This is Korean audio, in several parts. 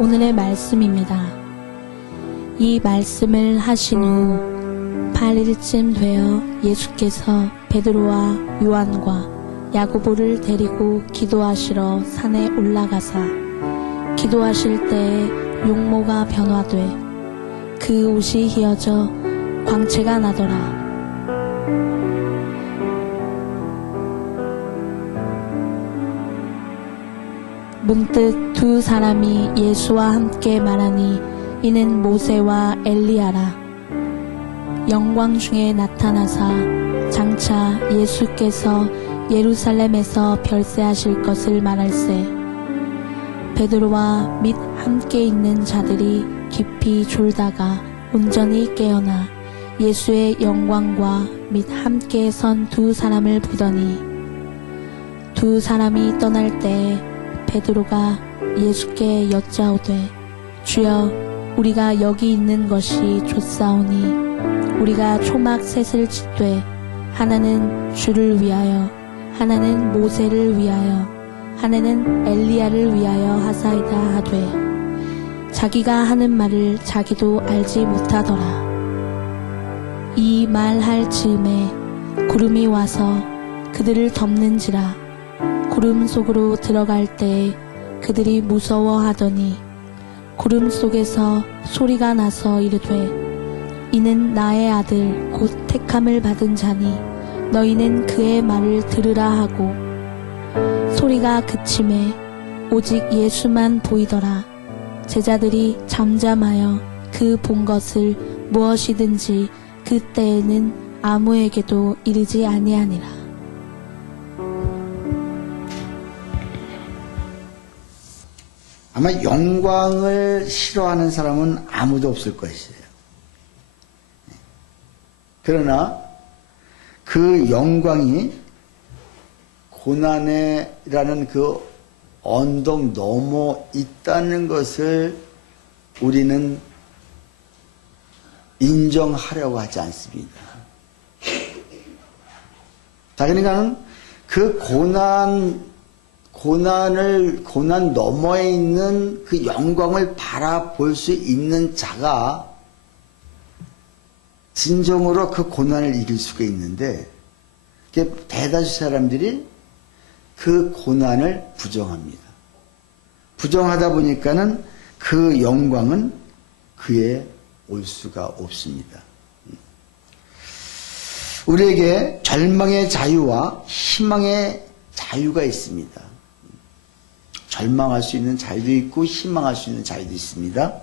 오늘의 말씀입니다. 이 말씀을 하신 후 8일쯤 되어 예수께서 베드로와 요한과 야고보를 데리고 기도하시러 산에 올라가사 기도하실 때에 용모가 변화돼 그 옷이 휘어져 광채가 나더라. 문득 두 사람이 예수와 함께 말하니 이는 모세와 엘리야라. 영광 중에 나타나사 장차 예수께서 예루살렘에서 별세하실 것을 말할세. 베드로와 및 함께 있는 자들이 깊이 졸다가 온전히 깨어나 예수의 영광과 및 함께 선 두 사람을 보더니 두 사람이 떠날 때에 베드로가 예수께 여짜오되 주여 우리가 여기 있는 것이 좋사오니 우리가 초막 셋을 짓되 하나는 주를 위하여 하나는 모세를 위하여 하나는 엘리야를 위하여 하사이다 하되 자기가 하는 말을 자기도 알지 못하더라. 이 말할 즈음에 구름이 와서 그들을 덮는지라. 구름 속으로 들어갈 때에 그들이 무서워하더니 구름 속에서 소리가 나서 이르되 이는 나의 아들 곧 택함을 받은 자니 너희는 그의 말을 들으라 하고 소리가 그침에 오직 예수만 보이더라. 제자들이 잠잠하여 그 본 것을 무엇이든지 그때에는 아무에게도 이르지 아니하니라. 아마 영광을 싫어하는 사람은 아무도 없을 것이에요. 그러나 그 영광이 고난이라는 그 언덕 넘어 있다는 것을 우리는 인정하려고 하지 않습니다. 자, 그러니까 그 고난 너머에 있는 그 영광을 바라볼 수 있는 자가 진정으로 그 고난을 이길 수가 있는데 대다수 사람들이 그 고난을 부정합니다. 부정하다 보니까는 그 영광은 그에 올 수가 없습니다. 우리에게 절망의 자유와 희망의 자유가 있습니다. 절망할 수 있는 자유도 있고 희망할 수 있는 자유도 있습니다.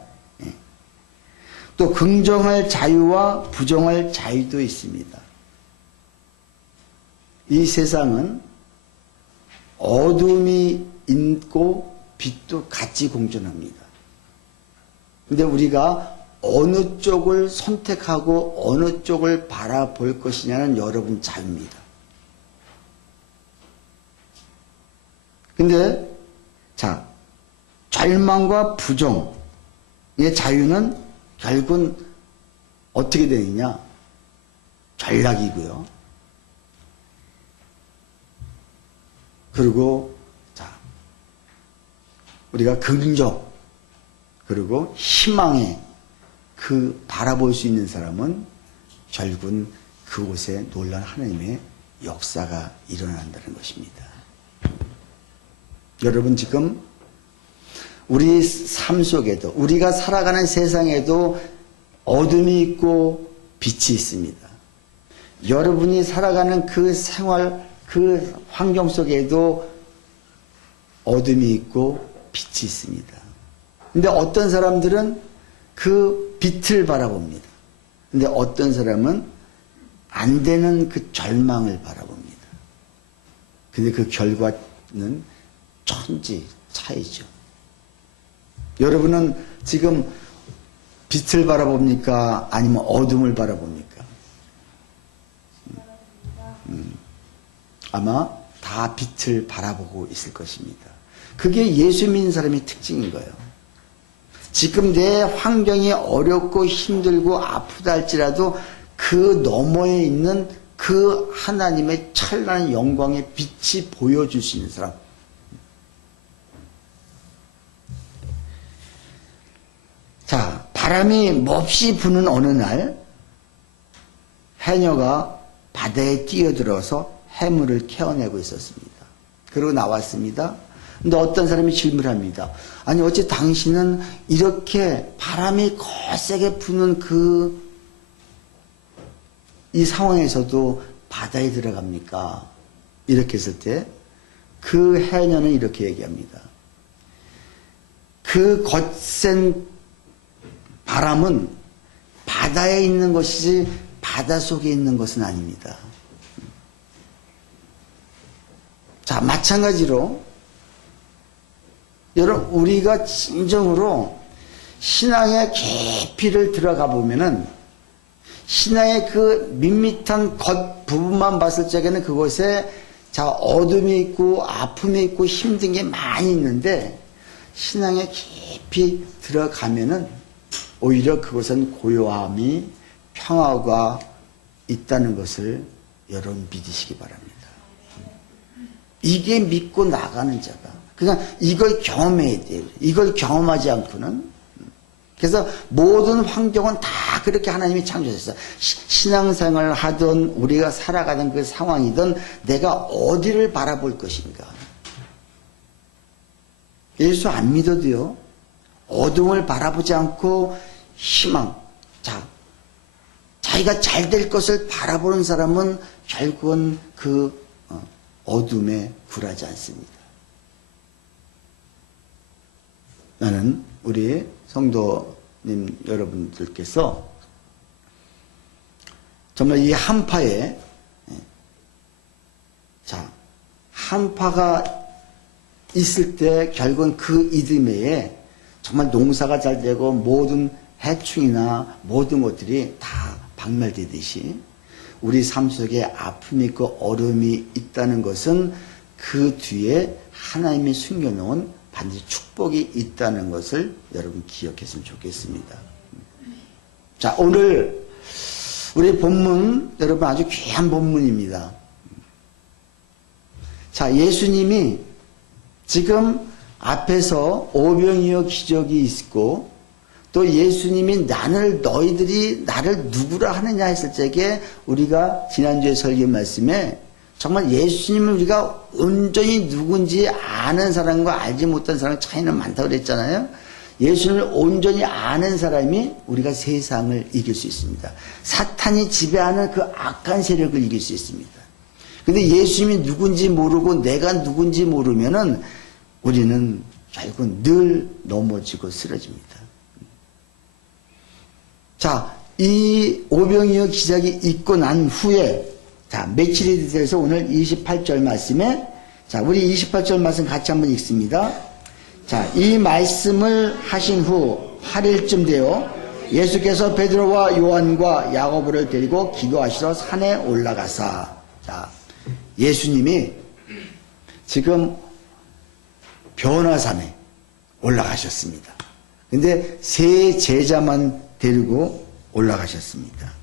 또 긍정할 자유와 부정할 자유도 있습니다. 이 세상은 어둠이 있고 빛도 같이 공존합니다. 근데 우리가 어느 쪽을 선택하고 어느 쪽을 바라볼 것이냐는 여러분 자유입니다. 근데 자, 절망과 부정의 자유는 결국은 어떻게 되느냐? 전략이고요. 그리고 자, 우리가 긍정 그리고 희망에 그 바라볼 수 있는 사람은 결국은 그곳에 놀라운 하나님의 역사가 일어난다는 것입니다. 여러분 지금 우리 삶 속에도 우리가 살아가는 세상에도 어둠이 있고 빛이 있습니다. 여러분이 살아가는 그 생활 그 환경 속에도 어둠이 있고 빛이 있습니다. 근데 어떤 사람들은 그 빛을 바라봅니다. 근데 어떤 사람은 안 되는 그 절망을 바라봅니다. 근데 그 결과는 천지 차이죠. 여러분은 지금 빛을 바라봅니까? 아니면 어둠을 바라봅니까? 아마 다 빛을 바라보고 있을 것입니다. 그게 예수 믿는 사람의 특징인 거예요. 지금 내 환경이 어렵고 힘들고 아프다 할지라도 그 너머에 있는 그 하나님의 찬란한 영광의 빛이 보여줄 수 있는 사람. 자, 바람이 몹시 부는 어느 날 해녀가 바다에 뛰어들어서 해물을 캐어내고 있었습니다. 그러고 나왔습니다. 근데 어떤 사람이 질문을 합니다. 아니 어째 당신은 이렇게 바람이 거세게 부는 이 상황에서도 바다에 들어갑니까? 이렇게 했을 때 그 해녀는 이렇게 얘기합니다. 그 거센 바람은 바다에 있는 것이지 바다 속에 있는 것은 아닙니다. 자, 마찬가지로 여러분 우리가 진정으로 신앙의 깊이를 들어가 보면은 신앙의 그 밋밋한 겉 부분만 봤을 적에는 그곳에 자 어둠이 있고 아픔이 있고 힘든 게 많이 있는데 신앙의 깊이 들어가면은 오히려 그것은 고요함이 평화가 있다는 것을 여러분 믿으시기 바랍니다. 이게 믿고 나가는 자가 그냥 이걸 경험해야 돼요. 이걸 경험하지 않고는 그래서 모든 환경은 다 그렇게 하나님이 창조하셨어요. 신앙생활을 하든 우리가 살아가는 그 상황이든 내가 어디를 바라볼 것인가. 예수 안 믿어도요. 어둠을 바라보지 않고 희망. 자, 자기가 잘 될 것을 바라보는 사람은 결국은 그 어둠에 굴하지 않습니다. 나는 우리 성도님 여러분들께서 정말 이 한파에 자 한파가 있을 때 결국은 그 이듬해에 정말 농사가 잘 되고 모든 해충이나 모든 것들이 다 박멸되듯이 우리 삶 속에 아픔이 있고 어려움이 있다는 것은 그 뒤에 하나님이 숨겨놓은 반드시 축복이 있다는 것을 여러분 기억했으면 좋겠습니다. 자, 오늘 우리 본문 여러분 아주 귀한 본문입니다. 자, 예수님이 지금 앞에서 오병이어 기적이 있고 또 예수님이 너희들이 나를 누구라 하느냐 했을 적에 우리가 지난주에 설교 말씀에 정말 예수님을 우리가 온전히 누군지 아는 사람과 알지 못한 사람 차이는 많다고 그랬잖아요. 예수님을 온전히 아는 사람이 우리가 세상을 이길 수 있습니다. 사탄이 지배하는 그 악한 세력을 이길 수 있습니다. 근데 예수님이 누군지 모르고 내가 누군지 모르면은 우리는 결국 늘 넘어지고 쓰러집니다. 자, 이 오병이어 기적이 있고 난 후에 자, 며칠이 돼서 오늘 28절 말씀에 자, 우리 28절 말씀 같이 한번 읽습니다. 자, 이 말씀을 하신 후 8일쯤 되어 예수께서 베드로와 요한과 야고보를 데리고 기도하시러 산에 올라가사. 자, 예수님이 지금 변화산에 올라가셨습니다. 근데 세 제자만 데리고 올라가셨습니다.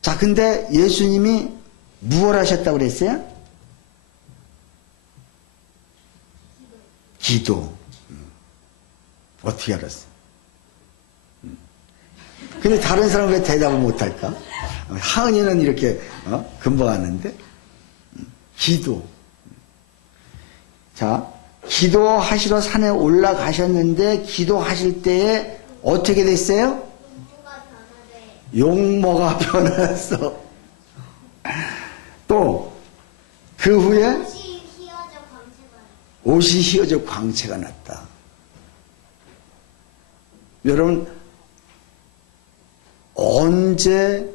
자, 근데 예수님이 무엇을 하셨다고 그랬어요? 기도. 어떻게 알았어? 근데 다른 사람은 왜 대답을 못할까? 하은이는 이렇게 금방 하는데 기도. 자, 기도하시러 산에 올라가셨는데 기도하실 때에 어떻게 됐어요? 용모가 변했어. 또 그 후에 옷이 휘어져 광채가 났다. 여러분 언제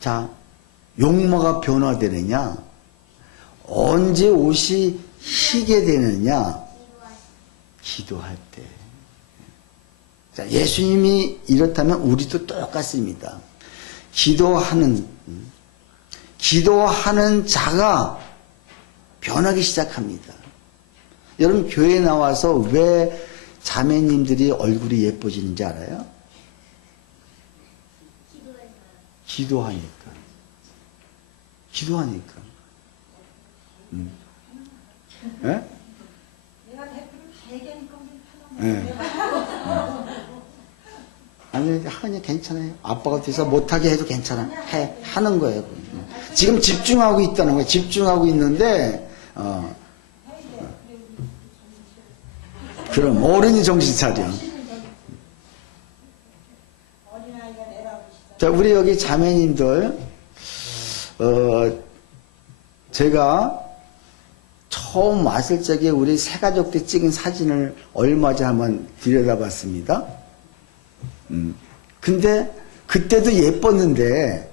자 용모가 변화되느냐? 언제 옷이 희게 되느냐? 기도할 때. 자, 예수님이 이렇다면 우리도 똑같습니다. 기도하는 자가 변하기 시작합니다. 여러분 교회에 나와서 왜 자매님들이 얼굴이 예뻐지는지 알아요? 기도하니까. 예? 예. 아니, 하은이 괜찮아요. 아빠가 돼서 못하게 해도 괜찮아. 하는 거예요. 지금 집중하고 있다는 거예요. 집중하고 있는데, 그럼 어른이 정신 차려. 자, 우리 여기 자매님들, 제가 처음 왔을 적에 우리 세 가족 때 찍은 사진을 얼마 전에 한번 들여다봤습니다. 근데 그때도 예뻤는데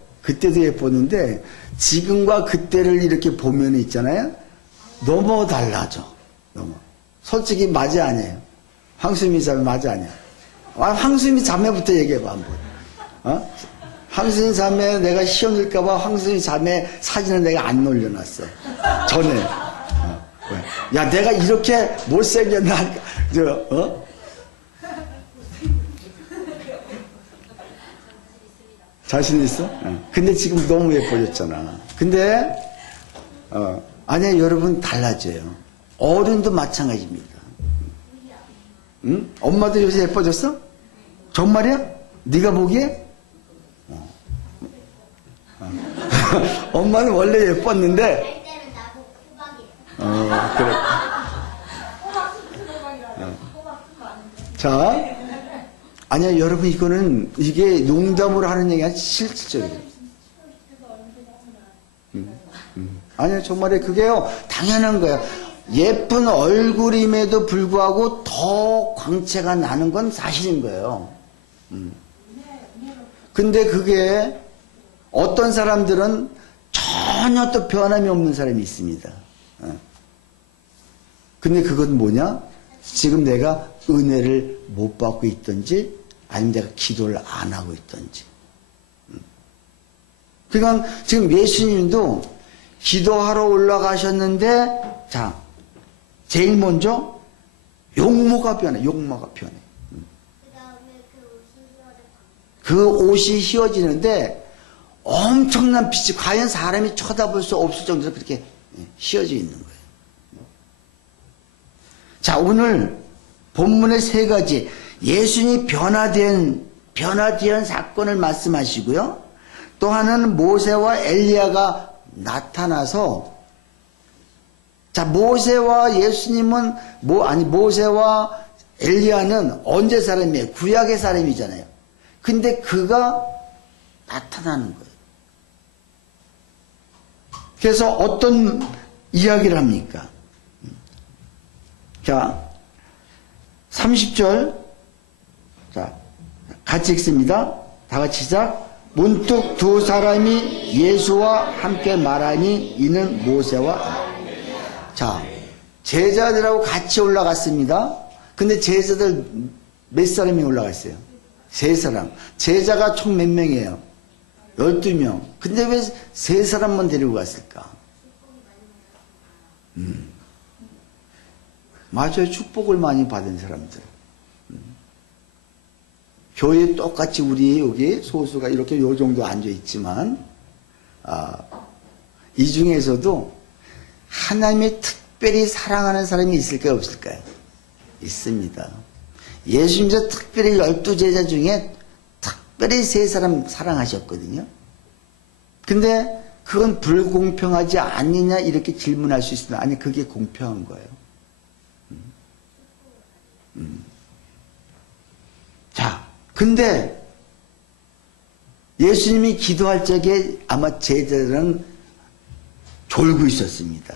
지금과 그때를 이렇게 보면 있잖아요. 너무 달라져. 너무. 솔직히 맞아 아니에요. 황수미 자매 맞아 아니야. 황수미 자매부터 얘기해봐 한번. 황수미 자매 내가 시험 줄까봐 황수미 자매 사진을 내가 안 올려놨어. 전에. 왜? 야, 내가 이렇게 못생겼나? 자신 있어? 근데 지금 너무 예뻐졌잖아. 근데, 아니야, 여러분 달라져요. 어른도 마찬가지입니다. 응? 엄마도 요새 예뻐졌어? 정말이야? 네가 보기에? 엄마는 원래 예뻤는데, 그래. 자, 아니야, 여러분, 이게 농담으로 하는 얘기가 실질적이에요. 아니야, 정말에 그게요, 당연한 거야. 예쁜 얼굴임에도 불구하고 더 광채가 나는 건 사실인 거예요. 근데 그게 어떤 사람들은 전혀 또 변함이 없는 사람이 있습니다. 근데 그건 뭐냐? 지금 내가 은혜를 못 받고 있든지 아니면 내가 기도를 안 하고 있든지. 그러니까 지금 예수님도 기도하러 올라가셨는데, 자, 제일 먼저 용모가 변해. 그 옷이 휘어지는데 엄청난 빛이, 과연 사람이 쳐다볼 수 없을 정도로 그렇게 휘어져 있는 거예요. 자, 오늘 본문의 세 가지, 예수님이 변화된 사건을 말씀하시고요. 또 하나는 모세와 엘리야가 나타나서, 자, 모세와 예수님은, 모세와 엘리야는 언제 사람이에요? 구약의 사람이잖아요. 근데 그가 나타나는 거예요. 그래서 어떤 이야기를 합니까? 자, 30절. 자, 같이 읽습니다. 다 같이 시작. 문득 두 사람이 예수와 함께 말하니 이는 모세와. 자, 제자들하고 같이 올라갔습니다. 근데 제자들 몇 사람이 올라갔어요? 세 사람. 제자가 총 몇 명이에요? 12명. 근데 왜 세 사람만 데리고 갔을까? 맞아요. 축복을 많이 받은 사람들. 교회에 똑같이 우리 여기 소수가 이렇게 요 정도 앉아있지만, 이 중에서도 하나님이 특별히 사랑하는 사람이 있을까요? 없을까요? 있습니다. 예수님께서 특별히 12제자 중에 특별히 세 사람 사랑하셨거든요. 근데 그건 불공평하지 않느냐 이렇게 질문할 수 있습니다. 아니, 그게 공평한 거예요. 자, 근데 예수님이 기도할 적에 아마 제자들은 졸고 있었습니다.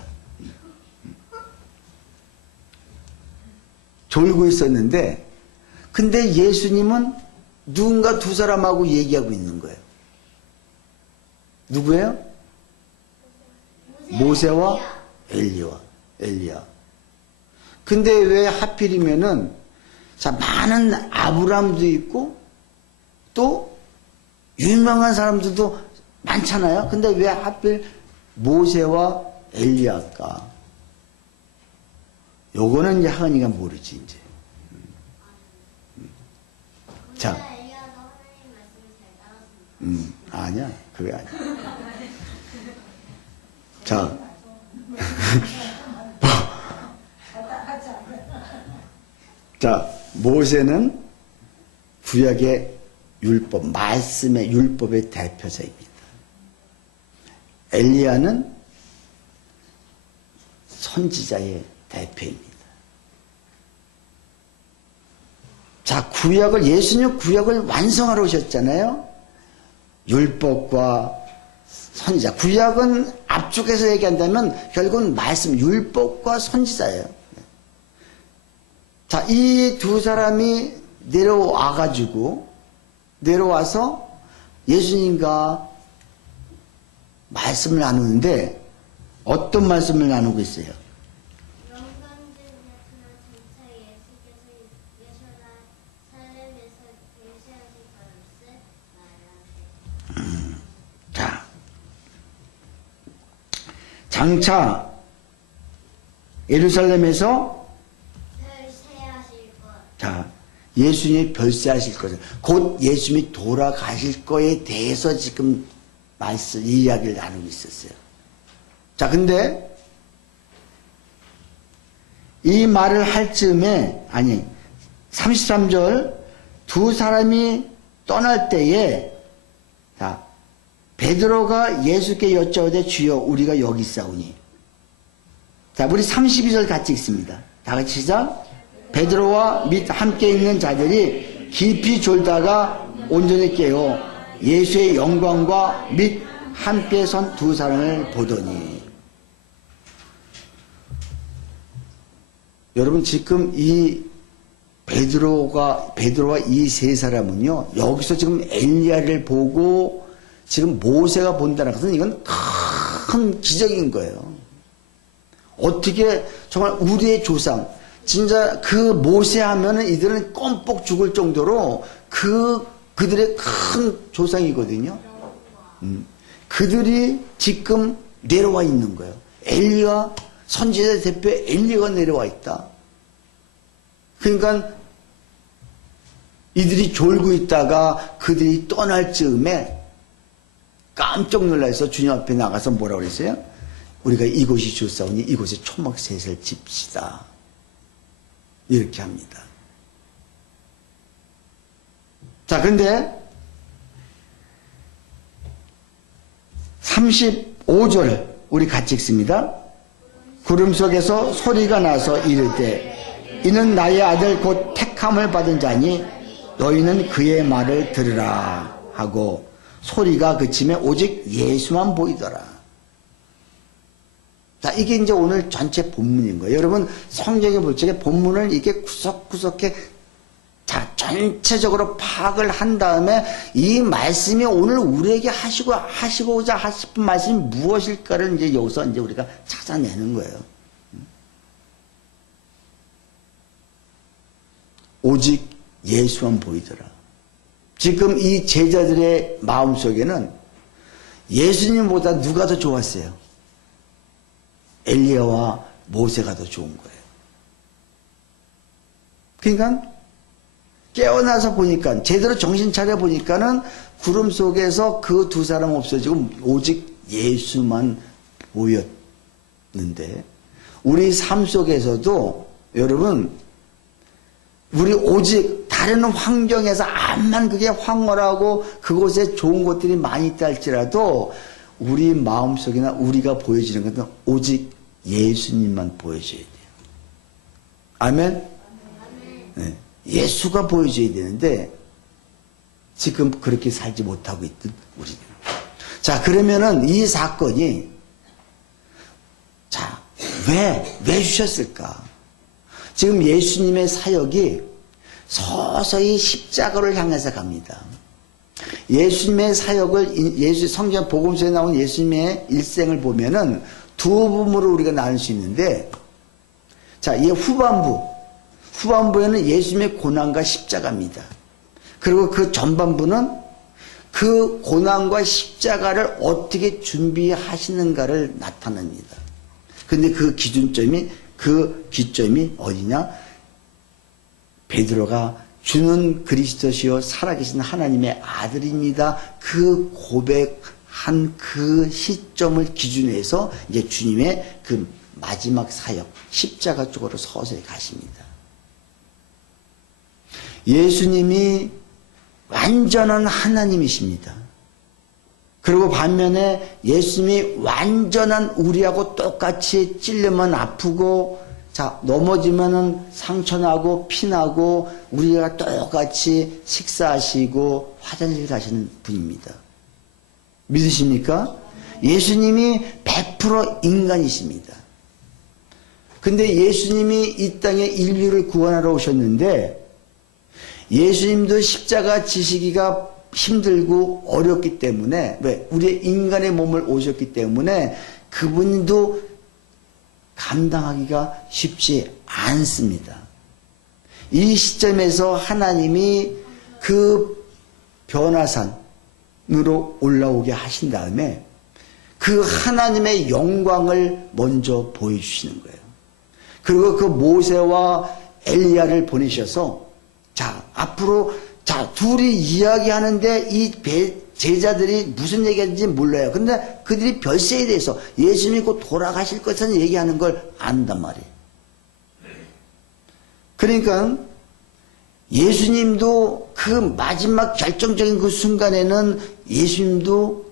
졸고 있었는데, 근데 예수님은 누군가 두 사람하고 얘기하고 있는 거예요. 누구예요? 모세와 엘리야. 근데 왜 하필이면은, 자, 많은 아브라함도 있고, 또 유명한 사람들도 많잖아요. 근데 왜 하필 모세와 엘리야일까? 요거는 이제 하은이가 모르지, 이제. 자. 아니야. 그게 아니야. 자. 자. 모세는 구약의 율법, 말씀의 율법의 대표자입니다. 엘리야는 선지자의 대표입니다. 자, 구약을, 예수님 구약을 완성하러 오셨잖아요. 율법과 선지자. 구약은 앞쪽에서 얘기한다면 결국은 말씀, 율법과 선지자예요. 자, 이 두 사람이 내려와서 예수님과 말씀을 나누는데 어떤 말씀을 나누고 있어요? 자, 장차 예루살렘에서 자, 예수님이 별세하실 것을, 곧 예수님이 돌아가실 거에 대해서 지금 이야기를 나누고 있었어요. 자, 근데 이 말을 할 즈음에, 33절, 두 사람이 떠날 때에, 자, 베드로가 예수께 여쭤오되 주여 우리가 여기 있사오니. 자, 우리 32절 같이 읽습니다. 다 같이 시작. 베드로와 및 함께 있는 자들이 깊이 졸다가 온전히 깨어 예수의 영광과 및 함께 선 두 사람을 보더니. 여러분, 지금 이 베드로와 이 세 사람은요, 여기서 지금 엘리야를 보고 지금 모세가 본다는 것은 이건 큰 기적인 거예요. 어떻게 정말 우리의 조상, 진짜 그 모세 하면은 이들은 껌뻑 죽을 정도로 그들의 큰 조상이거든요. 그들이 지금 내려와 있는 거예요. 엘리야, 선지자 대표 엘리야가 내려와 있다. 그러니까 이들이 졸고 있다가 그들이 떠날 즈음에 깜짝 놀라서 주님 앞에 나가서 뭐라고 그랬어요? 우리가 이곳이 좋사오니 이곳에 초막셋을 집시다. 이렇게 합니다. 자, 근데 35절 우리 같이 읽습니다. 구름 속에서 소리가 나서 이르되 이는 나의 아들 곧 택함을 받은 자니 너희는 그의 말을 들으라 하고 소리가 그치매 오직 예수만 보이더라. 자, 이게 이제 오늘 전체 본문인 거예요. 여러분, 성경에 볼 적에 본문을 이렇게 구석구석에 자, 전체적으로 파악을 한 다음에 이 말씀이 오늘 우리에게 하시고자 하신 말씀이 무엇일까를 이제 여기서 이제 우리가 찾아내는 거예요. 오직 예수만 보이더라. 지금 이 제자들의 마음속에는 예수님보다 누가 더 좋았어요? 엘리야와 모세가 더 좋은 거예요. 그러니까 깨어나서 보니까, 제대로 정신 차려 보니까는 구름 속에서 그 두 사람 없어지고 오직 예수만 보였는데, 우리 삶 속에서도 여러분, 우리 오직 다른 환경에서 암만 그게 황홀하고 그곳에 좋은 것들이 많이 있다 할지라도 우리 마음속이나 우리가 보여지는 것은 오직 예수님만 보여줘야 돼요. 아멘? 네. 예수가 보여줘야 되는데 지금 그렇게 살지 못하고 있던 우리들. 자, 그러면은 이 사건이 자, 왜 주셨을까? 지금 예수님의 사역이 서서히 십자가를 향해서 갑니다. 예수님의 사역을, 성경 복음서에 나온 예수님의 일생을 보면은 두 부분으로 우리가 나눌 수 있는데, 자, 이 후반부에는 예수님의 고난과 십자가입니다. 그리고 그 전반부는 그 고난과 십자가를 어떻게 준비하시는가를 나타냅니다. 근데 그 기점이 어디냐? 베드로가 주는 그리스도시요 살아계신 하나님의 아들입니다. 그 고백한 그 시점을 기준으로 해서 이제 주님의 그 마지막 사역, 십자가 쪽으로 서서히 가십니다. 예수님이 완전한 하나님이십니다. 그리고 반면에 예수님이 완전한 우리하고 똑같이 찔리면 아프고, 자, 넘어지면은 상처나고 피나고, 우리가 똑같이 식사하시고 화장실 가시는 분입니다. 믿으십니까? 예수님이 100% 인간이십니다. 근데 예수님이 이 땅에 인류를 구원하러 오셨는데, 예수님도 십자가 지시기가 힘들고 어렵기 때문에, 왜? 우리의 인간의 몸을 오셨기 때문에 그분도 감당하기가 쉽지 않습니다. 이 시점에서 하나님이 그 변화산으로 올라오게 하신 다음에 그 하나님의 영광을 먼저 보여주시는 거예요. 그리고 그 모세와 엘리야를 보내셔서, 자, 앞으로, 자, 둘이 이야기하는데 이 제자들이 무슨 얘기하는지 몰라요. 근데 그들이 별세에 대해서 예수님이 곧 돌아가실 것을 얘기하는 걸 안단 말이에요. 그러니까 예수님도 그 마지막 결정적인 그 순간에는 예수님도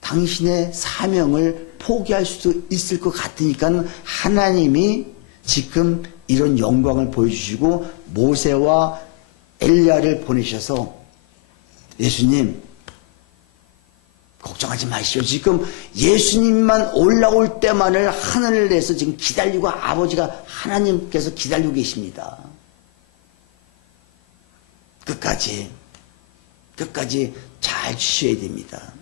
당신의 사명을 포기할 수도 있을 것 같으니까 하나님이 지금 이런 영광을 보여주시고 모세와 엘리야를 보내셔서, 예수님 걱정하지 마시오. 지금 예수님만 올라올 때만을 하늘에서 지금 기다리고 아버지가 하나님께서 기다리고 계십니다. 끝까지 잘 주셔야 됩니다.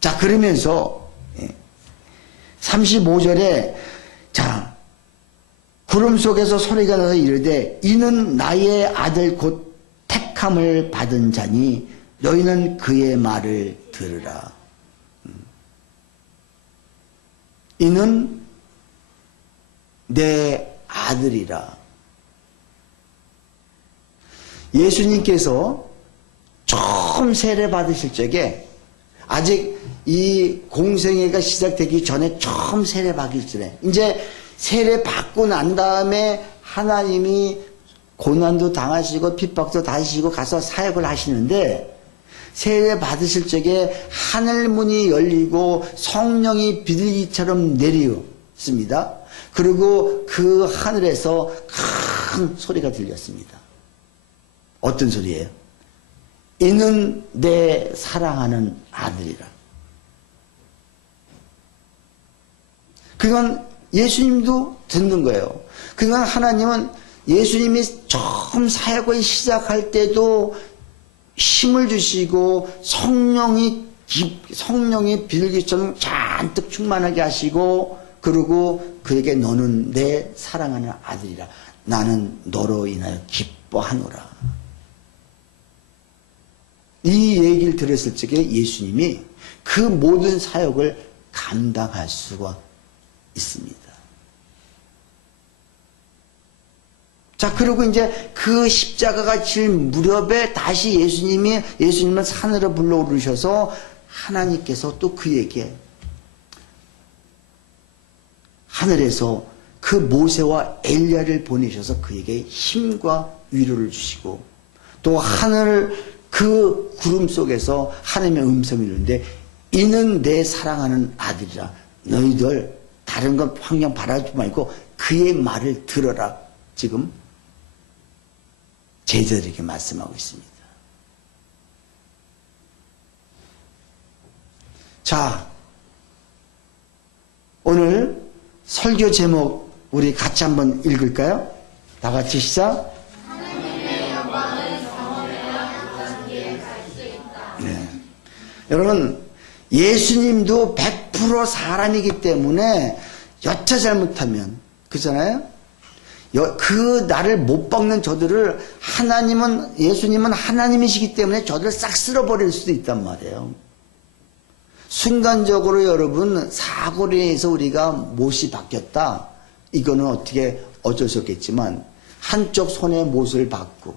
자, 그러면서 35절에 자, 구름 속에서 소리가 나서 이르되 이는 나의 아들 곧 택함을 받은 자니 너희는 그의 말을 들으라. 이는 내 아들이라. 예수님께서 처음 세례 받으실 적에, 아직 이 공생애가 시작되기 전에 처음 세례 받을 전에, 이제 세례 받고 난 다음에 하나님이 고난도 당하시고 핍박도 당하시고 가서 사역을 하시는데, 세례 받으실 적에 하늘 문이 열리고 성령이 비둘기처럼 내렸습니다. 그리고 그 하늘에서 큰 소리가 들렸습니다. 어떤 소리예요? 이는 내 사랑하는 아들이라. 그건 예수님도 듣는 거예요. 그건 하나님은 예수님이 처음 사역을 시작할 때도 힘을 주시고 성령이 비둘기처럼 잔뜩 충만하게 하시고, 그리고 그에게 너는 내 사랑하는 아들이라. 나는 너로 인하여 기뻐하노라. 이 얘기를 들었을 적에 예수님이 그 모든 사역을 감당할 수가 있습니다. 자, 그리고 이제 그 십자가가 질 무렵에 다시 예수님을 산으로 불러오르셔서 하나님께서 또 그에게 하늘에서 그 모세와 엘리야를 보내셔서 그에게 힘과 위로를 주시고, 또 하늘 그 구름 속에서 하나님의 음성이 있는데 이는 내 사랑하는 아들이라. 너희들 다른 건 환경 바라지 말고 그의 말을 들어라. 지금 제자들에게 말씀하고 있습니다. 자, 오늘 설교 제목 우리 같이 한번 읽을까요? 다 같이 시작. 하나님의 영광을 경험해야 길에 갈 수 있다. 네. 여러분, 예수님도 100% 사람이기 때문에 여차 잘못하면, 그렇잖아요? 그 나를 못 박는 저들을 예수님은 하나님이시기 때문에 저들을 싹 쓸어버릴 수도 있단 말이에요. 순간적으로 여러분 사고로 인해서 우리가 못이 바뀌었다. 이거는 어쩔 수 없겠지만 한쪽 손에 못을 박고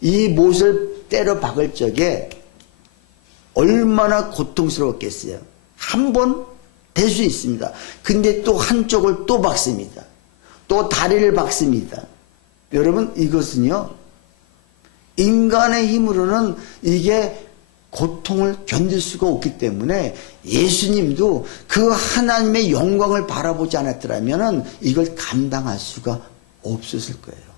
이 못을 때려 박을 적에 얼마나 고통스러웠겠어요. 한 번 될 수 있습니다. 근데 또 한쪽을 또 박습니다. 또 다리를 박습니다. 여러분, 이것은요, 인간의 힘으로는 이게 고통을 견딜 수가 없기 때문에 예수님도 그 하나님의 영광을 바라보지 않았더라면 이걸 감당할 수가 없었을 거예요.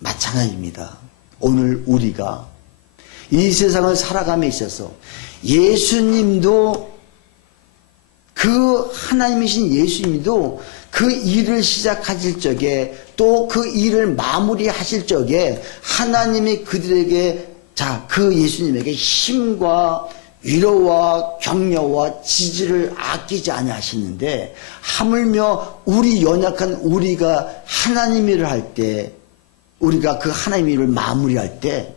마찬가지입니다. 오늘 우리가 이 세상을 살아감에 있어서 예수님도, 그 하나님이신 예수님도 그 일을 시작하실 적에, 또 그 일을 마무리하실 적에 하나님이 그들에게, 그 예수님에게 힘과 위로와 격려와 지지를 아끼지 아니하시는데, 하물며 우리 연약한 우리가 하나님 일을 할 때, 우리가 그 하나님 일을 마무리할 때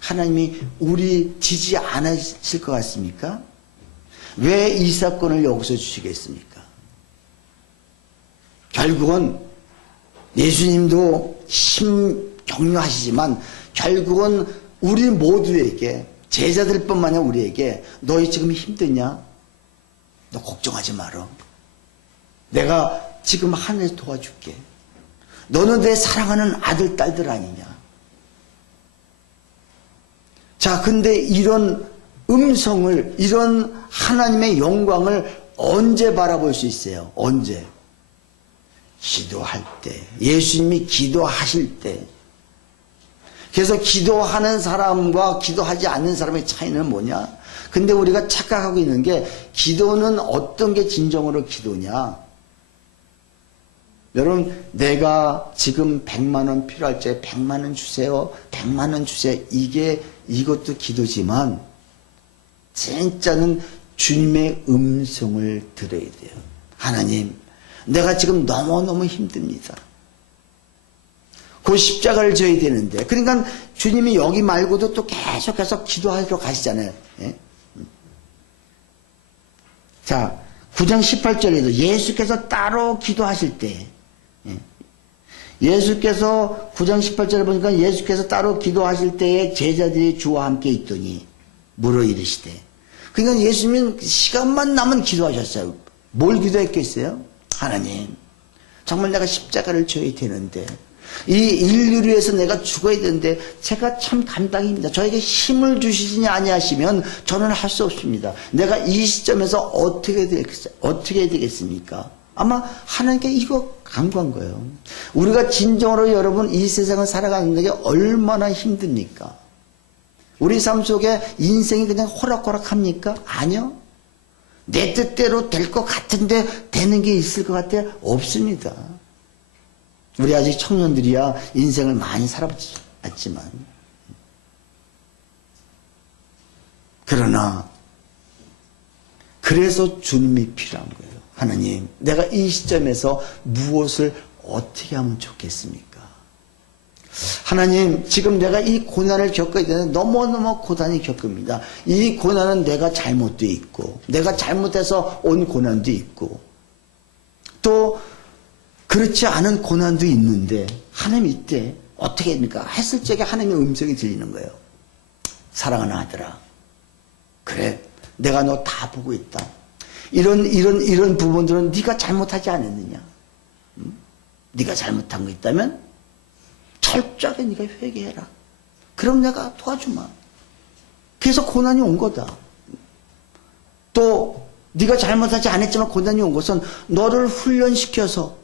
하나님이 우리 지지 않으실 것 같습니까? 왜 이 사건을 여기서 주시겠습니까? 결국은 예수님도 힘 격려하시지만 결국은 우리 모두에게, 제자들뿐만 아니라 우리에게, 너희 지금 힘드냐? 너 걱정하지 마라. 내가 지금 하늘에서 도와줄게. 너는 내 사랑하는 아들, 딸들 아니냐? 자, 근데 이런 음성을, 이런 하나님의 영광을 언제 바라볼 수 있어요? 언제? 기도할 때. 예수님이 기도하실 때. 그래서 기도하는 사람과 기도하지 않는 사람의 차이는 뭐냐? 근데 우리가 착각하고 있는 게, 기도는 어떤 게 진정으로 기도냐? 여러분, 내가 지금 100만 원 필요할 때 100만 원 주세요. 100만 원 주세요. 이것도 기도지만 진짜는 주님의 음성을 들어야 돼요. 하나님, 내가 지금 너무너무 힘듭니다. 그 십자가를 져야 되는데, 그러니까 주님이 여기 말고도 또 계속해서 기도하러 가시잖아요. 예? 자, 9장 18절에도 예수께서 따로 기도하실 때, 예수께서 9장 18절에 보니까 예수께서 따로 기도하실 때에 제자들이 주와 함께 있더니 물어 이르시되, 그러니까 예수님은 시간만 나면 기도하셨어요. 뭘 기도했겠어요? 하나님, 정말 내가 십자가를 져야 되는데, 이 인류를 위해서 내가 죽어야 되는데 제가 참 감당이 힘듭니다. 저에게 힘을 주시지 아니하시면 저는 할 수 없습니다. 내가 이 시점에서 어떻게 해야 되겠습니까? 아마 하나님께 이거 간구한 거예요. 우리가 진정으로 여러분 이 세상을 살아가는 게 얼마나 힘듭니까? 우리 삶 속에 인생이 그냥 호락호락합니까? 아니요. 내 뜻대로 될 것 같은데 되는 게 있을 것 같아요? 없습니다. 우리 아직 청년들이야 인생을 많이 살아봤지만, 그러나 그래서 주님이 필요한 거예요. 하나님, 내가 이 시점에서 무엇을 어떻게 하면 좋겠습니까? 하나님, 지금 내가 이 고난을 겪어야 되는데 너무너무 고난이 겪습니다. 이 고난은 내가 잘못도 있고, 내가 잘못해서 온 고난도 있고, 또 그렇지 않은 고난도 있는데, 하나님 이때 어떻게 합니까? 했을 적에 하나님의 음성이 들리는 거예요. 사랑하는 아들아, 그래, 내가 너 다 보고 있다. 이런 부분들은 네가 잘못하지 않았느냐? 네가 잘못한 거 있다면 철저하게 네가 회개해라. 그럼 내가 도와주마. 그래서 고난이 온 거다. 또 네가 잘못하지 않았지만 고난이 온 것은 너를 훈련시켜서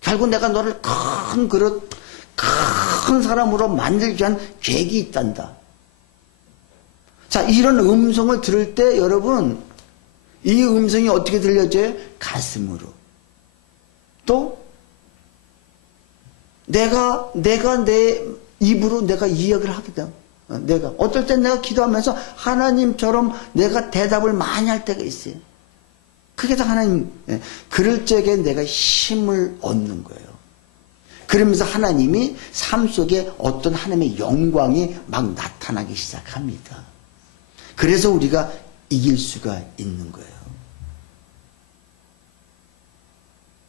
결국 내가 너를 큰 그릇, 큰 사람으로 만들기 위한 계획이 있단다. 자, 이런 음성을 들을 때 여러분, 이 음성이 어떻게 들려져요? 가슴으로. 또 내가 내 입으로 내가 이야기를 하게 돼요. 내가 어떨 땐 내가 기도하면서 하나님처럼 내가 대답을 많이 할 때가 있어요. 그게 다 하나님, 그럴 적에 내가 힘을 얻는 거예요. 그러면서 하나님이 삶 속에 어떤 하나님의 영광이 막 나타나기 시작합니다. 그래서 우리가 이길 수가 있는 거예요.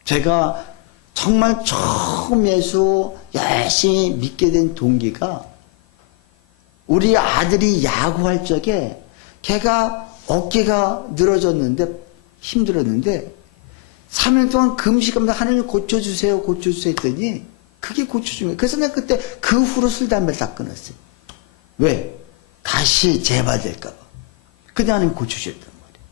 제가 정말 처음 예수 열심히 믿게 된 동기가, 우리 아들이 야구할 적에 걔가 어깨가 늘어졌는데 힘들었는데 3일 동안 금식하면서 하나님 고쳐주세요, 고쳐주세요 했더니 그게 고쳐준 거예요. 그래서 내가 그때 그 후로 술, 담배를 다 끊었어요. 왜? 다시 재발될까봐. 근데 하나님 고쳐주셨단 말이에요.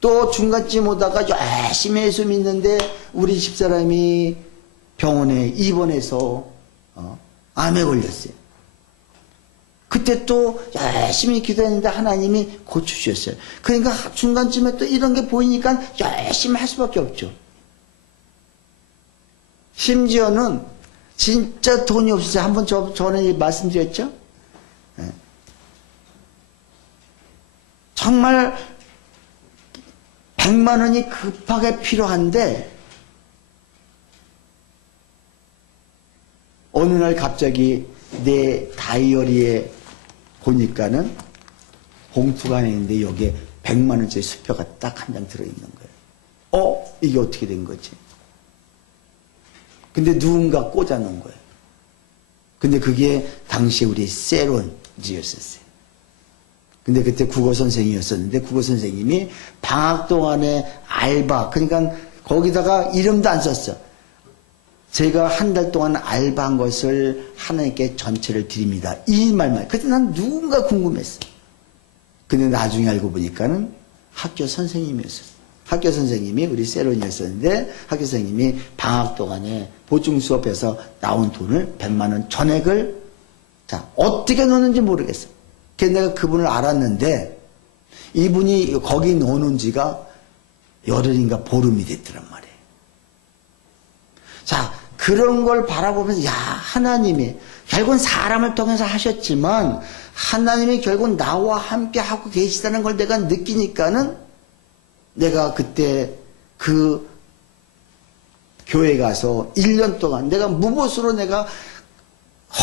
또 중간쯤 오다가 열심히 예수 믿는데 우리 집사람이 병원에 입원해서 암에 걸렸어요. 그때 또 열심히 기도했는데 하나님이 고쳐주셨어요. 그러니까 중간쯤에 또 이런 게 보이니까 열심히 할 수밖에 없죠. 심지어는 진짜 돈이 없어서 한번 전에 말씀드렸죠? 네. 정말 100만 원이 급하게 필요한데 어느 날 갑자기 내 다이어리에 보니까는 봉투가 하나 있는데 여기에 100만 원짜리 수표가 딱 한 장 들어있는 거예요. 이게 어떻게 된 거지? 근데 누군가 꽂아놓은 거예요. 근데 그게 당시에 우리 세론지였었어요. 근데 그때 국어 선생님이었었는데 국어 선생님이 방학 동안에 알바, 그러니까 거기다가 이름도 안 썼어. 제가 한 달 동안 알바한 것을 하나님께 전체를 드립니다. 이 말만. 그때 난 누군가 궁금했어. 근데 나중에 알고 보니까는 학교 선생님이었어요. 학교 선생님이 우리 세론이었었는데 학교 선생님이 방학 동안에 보충 수업에서 나온 돈을 100만 원 전액을 자 어떻게 넣었는지 모르겠어. 그래서 내가 그분을 알았는데 이분이 거기 넣어놓은 지가 열흘인가 보름이 됐더란 말이에요. 자 그런 걸 바라보면서 야 하나님이 결국은 사람을 통해서 하셨지만 하나님이 결국 나와 함께 하고 계시다는 걸 내가 느끼니까는 내가 그때 그 교회 가서 1년 동안 내가 무보수로 내가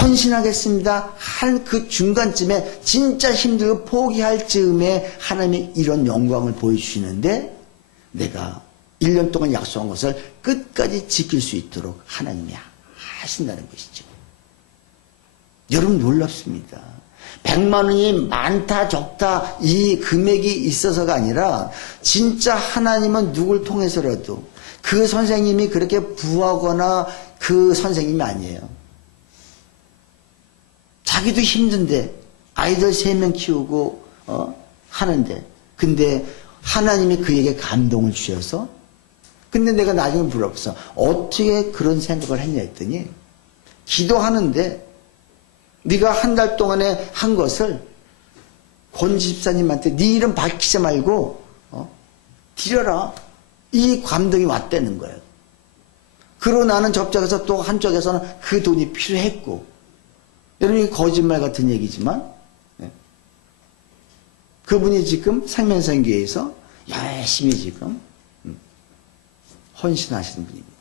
헌신하겠습니다 한 그 중간쯤에 진짜 힘들고 포기할 즈음에 하나님이 이런 영광을 보여주시는데 내가 1년 동안 약속한 것을 끝까지 지킬 수 있도록 하나님이 하신다는 것이죠. 여러분 놀랍습니다. 100만 원이 많다 적다 이 금액이 있어서가 아니라 진짜 하나님은 누굴 통해서라도 그 선생님이 그렇게 부하거나 그 선생님이 아니에요. 자기도 힘든데 아이들 3명 키우고 하는데 근데 하나님이 그에게 감동을 주셔서 근데 내가 나중에 물어봤어. 어떻게 그런 생각을 했냐 했더니 기도하는데 네가 한 달 동안에 한 것을 권 집사님한테 네 이름 밝히지 말고 드려라. 이 감동이 왔다는 거예요. 그러고 나는 접촉해서 또 한쪽에서는 그 돈이 필요했고 여러분 이게 거짓말 같은 얘기지만 그분이 지금 생명선교회에서 열심히 지금 헌신하시는 분입니다.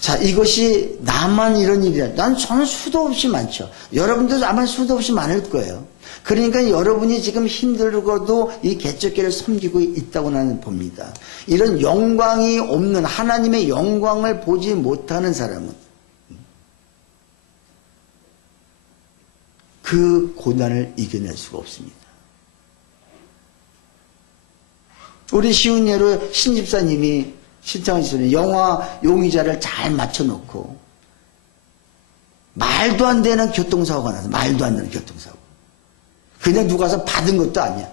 자, 이것이 나만 이런 일이야. 저는 수도 없이 많죠. 여러분들도 아마 수도 없이 많을 거예요. 그러니까 여러분이 지금 힘들고도 이 개척교회를 섬기고 있다고 나는 봅니다. 이런 영광이 없는 하나님의 영광을 보지 못하는 사람은 그 고난을 이겨낼 수가 없습니다. 우리 쉬운 예로 신집사님이 신청하시는 영화 용의자를 잘 맞춰놓고 말도 안 되는 교통사고가 나서 말도 안 되는 교통사고 그냥 누가 와서 받은 것도 아니야.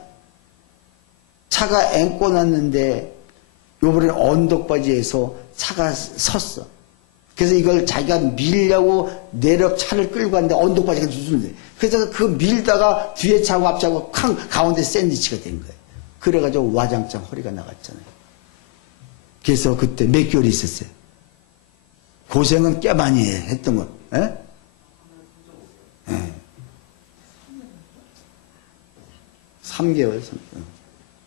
차가 앵꼬 났는데 요번에 언덕바지에서 차가 섰어. 그래서 이걸 자기가 밀려고 내려 차를 끌고 갔는데 언덕바지가 누수는데 그래서 그 밀다가 뒤에 차고 앞차고 쾅 가운데 샌드위치가 된 거예요. 그래가지고 와장창 허리가 나갔잖아요. 그래서 그때 몇 개월이 있었어요. 고생은 꽤 많이 했던 거. 예? 예. 3개월.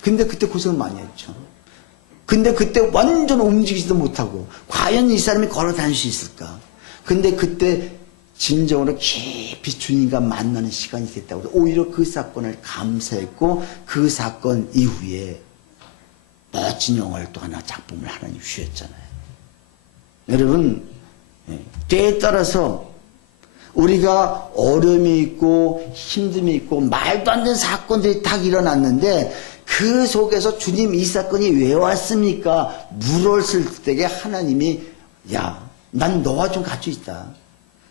근데 그때 고생을 많이 했죠. 근데 그때 완전 움직이지도 못하고 과연 이 사람이 걸어 다닐 수 있을까? 근데 그때 진정으로 깊이 주님과 만나는 시간이 됐다고 오히려 그 사건을 감사했고 그 사건 이후에 멋진 영화를 또 하나 작품을 하나님 주셨잖아요. 여러분 때에 따라서 우리가 어려움이 있고 힘듦이 있고 말도 안 되는 사건들이 딱 일어났는데 그 속에서 주님 이 사건이 왜 왔습니까? 물었을 때에 하나님이 야, 난 너와 좀 같이 있다.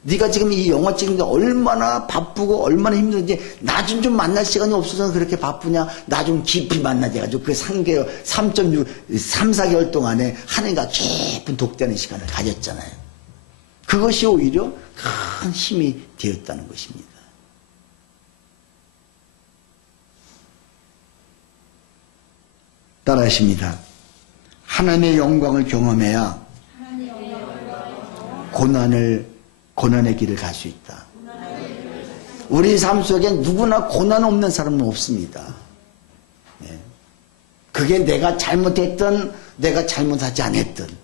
네가 지금 이 영화 찍는데 얼마나 바쁘고 얼마나 힘든지 나 좀 만날 시간이 없어서 그렇게 바쁘냐? 나 좀 깊이 만나자 가지고 그 3개월, 3.6, 3, 4개월 동안에 하나님과 깊은 독대하는 시간을 가졌잖아요. 그것이 오히려 큰 힘이 되었다는 것입니다. 따라하십니다. 하나님의 영광을 경험해야 고난의 길을 갈 수 있다. 우리 삶 속에 누구나 고난 없는 사람은 없습니다. 그게 내가 잘못했든 내가 잘못하지 않았든.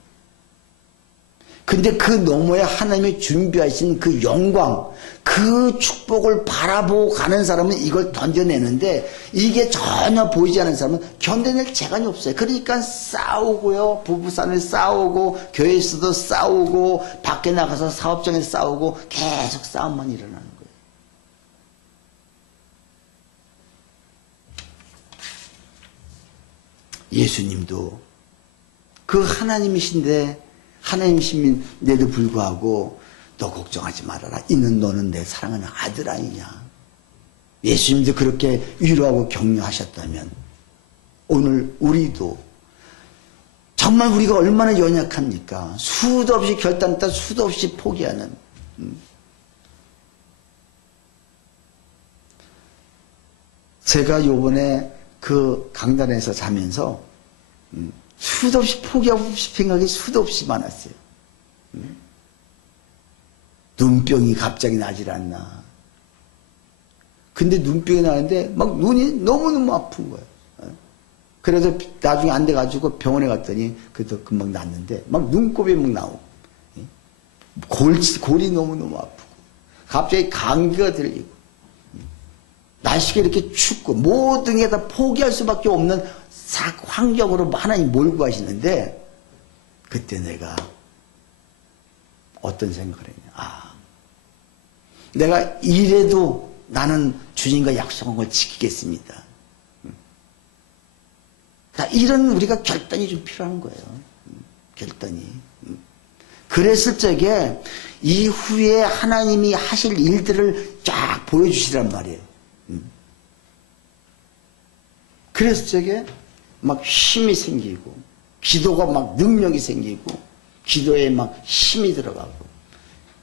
근데 그 너머에 하나님이 준비하신 그 영광, 그 축복을 바라보고 가는 사람은 이걸 던져내는데 이게 전혀 보이지 않는 사람은 견뎌낼 재간이 없어요. 그러니까 싸우고요. 부부싸움에 싸우고 교회에서도 싸우고 밖에 나가서 사업장에서 싸우고 계속 싸움만 일어나는 거예요. 예수님도 그 하나님이신데도 불구하고 너 걱정하지 말아라. 이는 너는 내 사랑하는 아들 아니냐. 예수님도 그렇게 위로하고 격려하셨다면 오늘 우리도 정말 우리가 얼마나 연약합니까? 수도 없이 결단했다 수도 없이 포기하는. 제가 요번에 그 강단에서 자면서 수도 없이 포기하고 싶은 생각이 수도 없이 많았어요. 눈병이 갑자기 나질 않나. 근데 눈병이 나는데 막 눈이 너무너무 아픈 거예요. 그래서 나중에 안 돼가지고 병원에 갔더니 그래도 금방 낫는데 막 눈곱이 막 나오고 골이 너무너무 아프고 갑자기 감기가 들리고 날씨가 이렇게 춥고 모든 게 다 포기할 수밖에 없는 환경으로 하나님 몰고 가시는데 그때 내가 어떤 생각을 했냐. 내가 이래도 나는 주님과 약속한 걸 지키겠습니다. 이런 우리가 결단이 좀 필요한 거예요. 결단이. 그랬을 적에 이후에 하나님이 하실 일들을 쫙 보여주시란 말이에요. 그랬을 적에 막 힘이 생기고 기도가 막 능력이 생기고 기도에 막 힘이 들어가고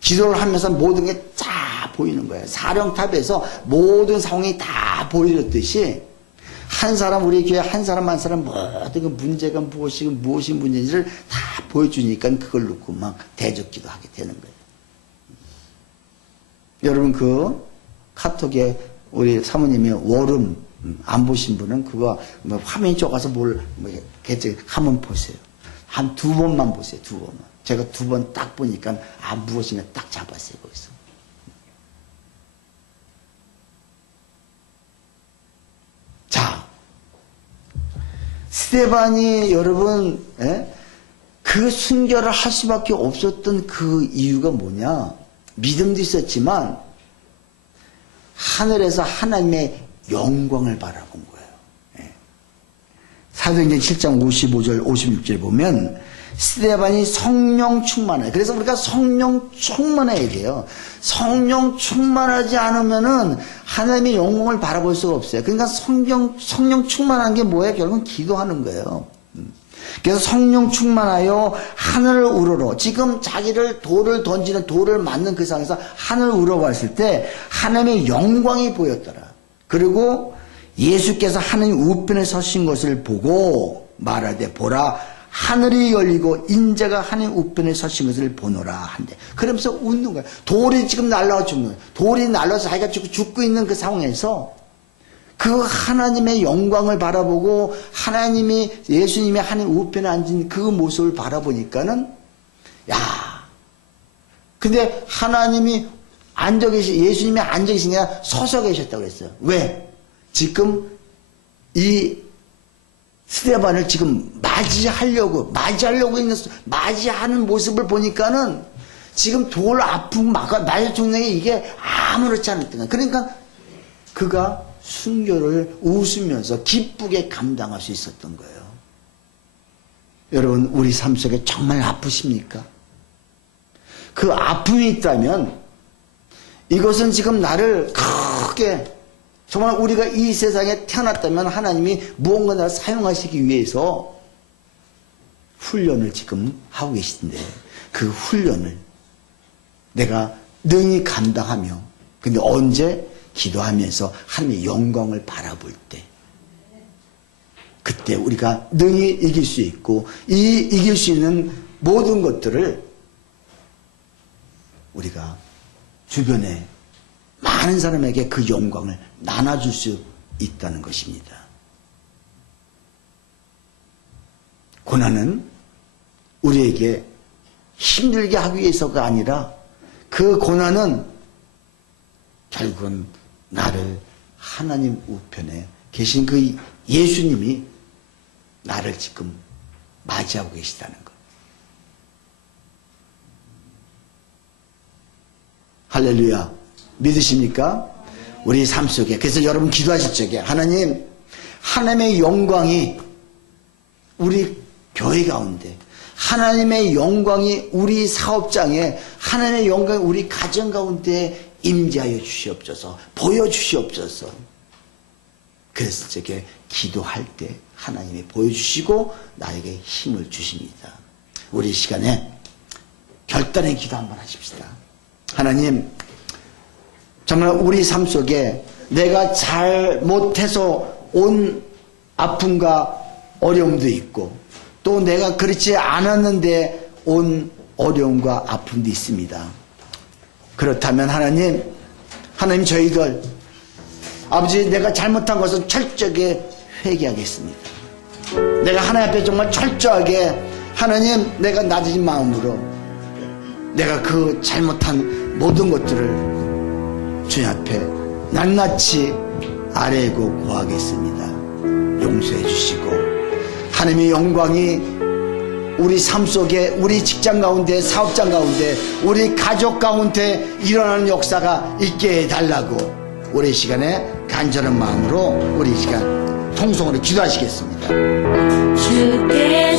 기도를 하면서 모든 게 다 보이는 거예요. 사령탑에서 모든 상황이 다 보여줬듯이 한 사람 우리 교회 한 사람 모든 그 문제가 무엇이 문제인지를 다 보여주니까 그걸 놓고 막 대적기도 하게 되는 거예요. 여러분 그 카톡에 우리 사모님이 월음 안 보신 분은 그거 화면이 좁아서 한번 보세요. 한 2번만 보세요. 2번만. 제가 2번 딱 보니까 무엇인가 딱 잡았어요. 거기서. 자, 스데반이 여러분 그 순결을 할 수밖에 없었던 그 이유가 뭐냐? 믿음도 있었지만 하늘에서 하나님의 영광을 바라본 거예요. 사도행전 7장 55절 56절 보면 스데반이 성령 충만해. 그래서 우리가 성령 충만해야 돼요. 성령 충만하지 않으면은 하나님의 영광을 바라볼 수가 없어요. 그러니까 성령 충만한 게 뭐예요? 결국은 기도하는 거예요. 그래서 성령 충만하여 하늘을 우러러 지금 자기를 돌을 던지는 돌을 맞는 그 상황에서 하늘을 우러봤을 때 하나님의 영광이 보였더라. 그리고 예수께서 하나님 우편에 서신 것을 보고 말하되 보라 하늘이 열리고 인자가 하나님 우편에 서신 것을 보노라 한대. 그러면서 웃는 거야. 돌이 지금 날라와 죽는 거야. 돌이 날라와서 자기가 죽고 있는 그 상황에서 그 하나님의 영광을 바라보고 예수님이 하나님 우편에 앉은 그 모습을 바라보니까는 근데 하나님이 예수님이 앉아 계신 게 아니라 서서 계셨다고 그랬어요. 왜? 지금 이 스데반을 지금 맞이하는 모습을 보니까는 지금 돌 아픔 맞아 죽는 게 이게 아무렇지 않았던 거야. 그러니까 그가 순교를 웃으면서 기쁘게 감당할 수 있었던 거예요. 여러분, 우리 삶 속에 정말 아프십니까? 그 아픔이 있다면 이것은 지금 나를 크게, 정말 우리가 이 세상에 태어났다면 하나님이 무언가 나를 사용하시기 위해서 훈련을 지금 하고 계신데, 그 훈련을 내가 능히 감당하며, 근데 언제? 기도하면서 하나님의 영광을 바라볼 때, 그때 우리가 능히 이길 수 있고, 이 이길 수 있는 모든 것들을 우리가 주변에 많은 사람에게 그 영광을 나눠줄 수 있다는 것입니다. 고난은 우리에게 힘들게 하기 위해서가 아니라, 그 고난은 결국은 나를 하나님 우편에 계신 그 예수님이 나를 지금 맞이하고 계시다는 것. 할렐루야. 믿으십니까? 우리 삶 속에. 그래서 여러분 기도하실 적에 하나님, 하나님의 영광이 우리 교회 가운데, 하나님의 영광이 우리 사업장에, 하나님의 영광이 우리 가정 가운데 임재하여 주시옵소서, 보여주시옵소서. 그래서 저게 기도할 때 하나님이 보여주시고 나에게 힘을 주십니다. 우리 시간에 결단의 기도 한번 하십시다. 하나님, 정말 우리 삶 속에 내가 잘못해서 온 아픔과 어려움도 있고, 또 내가 그렇지 않았는데 온 어려움과 아픔도 있습니다. 그렇다면 하나님 저희들, 아버지, 내가 잘못한 것은 철저하게 회개하겠습니다. 내가 하나님 앞에 정말 철저하게, 하나님, 내가 낮은 마음으로 내가 그 잘못한 모든 것들을 주님 앞에 낱낱이 아뢰고 구하겠습니다. 용서해 주시고, 하나님의 영광이 우리 삶 속에, 우리 직장 가운데, 사업장 가운데, 우리 가족 가운데 일어나는 역사가 있게 해달라고 우리 시간에 간절한 마음으로 우리 시간 통성으로 기도하시겠습니다. 주께